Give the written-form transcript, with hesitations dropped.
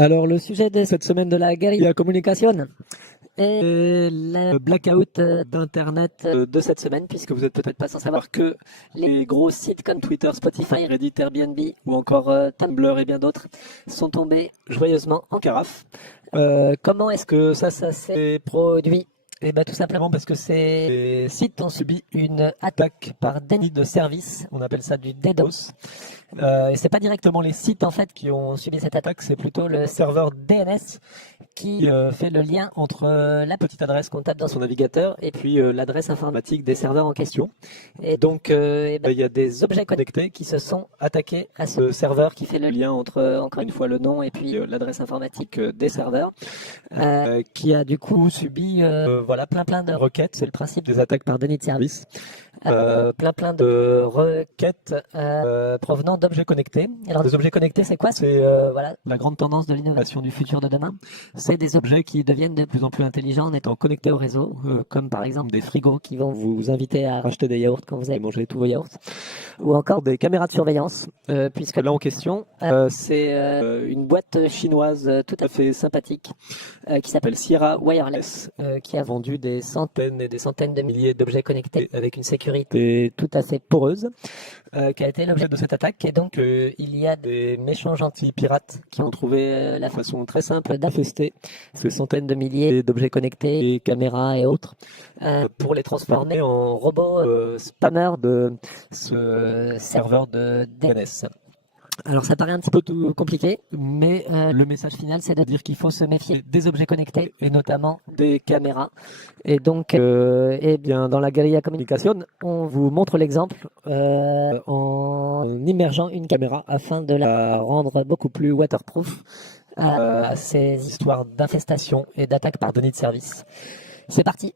Alors, le sujet de cette semaine de la guérilla communication est le blackout d'Internet de cette semaine, puisque vous êtes peut-être pas sans savoir que les gros sites comme Twitter, Spotify, Reddit, Airbnb ou encore Tumblr et bien d'autres sont tombés joyeusement en carafe. Comment est-ce que ça s'est produit? Eh bien, tout simplement parce que ces sites ont subi une attaque par déni de service. On appelle ça du DDoS. Et c'est pas directement les sites en fait qui ont subi cette attaque, c'est plutôt le serveur DNS qui fait le lien entre la petite adresse qu'on tape dans son navigateur et puis l'adresse informatique des serveurs en question. Et donc, il y a des objets connectés qui se sont attaqués à ce serveur qui fait le lien entre, encore une fois, le nom et puis l'adresse informatique des serveurs, qui a du coup subi voilà, plein de requêtes. C'est le principe des attaques par déni de service. Plein de requêtes provenant d'objets connectés. Alors des objets connectés, c'est quoi? C'est voilà, la grande tendance de l'innovation du futur de demain. C'est des objets qui deviennent de plus en plus intelligents en étant connectés au réseau, comme par exemple des frigos qui vont vous inviter à racheter des yaourts quand vous allez manger tous vos yaourts, ou encore des caméras de surveillance, puisque là en question, c'est une boîte chinoise tout à fait sympathique qui s'appelle Sierra Wireless, qui a vendu des centaines et des centaines de milliers d'objets connectés avec une sécurité tout à fait poreuse, qui a été l'objet de cette attaque. Et donc, il y a des méchants gentils pirates qui ont trouvé la façon très simple d'infester ces centaines de milliers d'objets connectés, caméras et autres, pour les transformer en robots spammers de ce serveur de DNS. Alors ça paraît un petit peu tout compliqué, mais le message final c'est de dire qu'il faut se méfier des objets connectés et notamment des caméras. Et donc, eh bien, dans la guérilla communication, on vous montre l'exemple en immergeant une caméra afin de la rendre beaucoup plus waterproof à ces histoires d'infestation et d'attaque par déni de service. C'est parti.